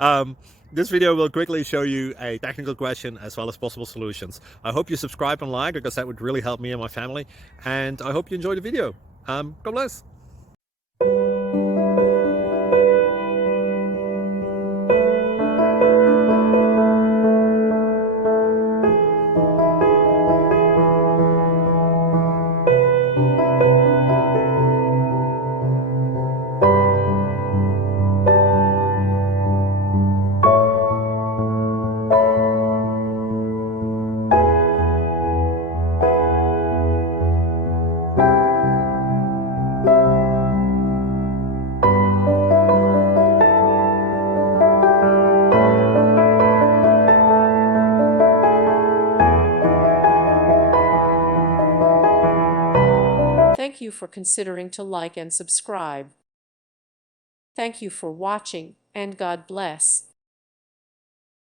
um, this video will quickly show you a technical question as well as possible solutions. I hope you subscribe and like, because that would really help me and my family. And I hope you enjoy the video. God bless. Thank you for considering to like and subscribe. Thank you for watching, and God bless.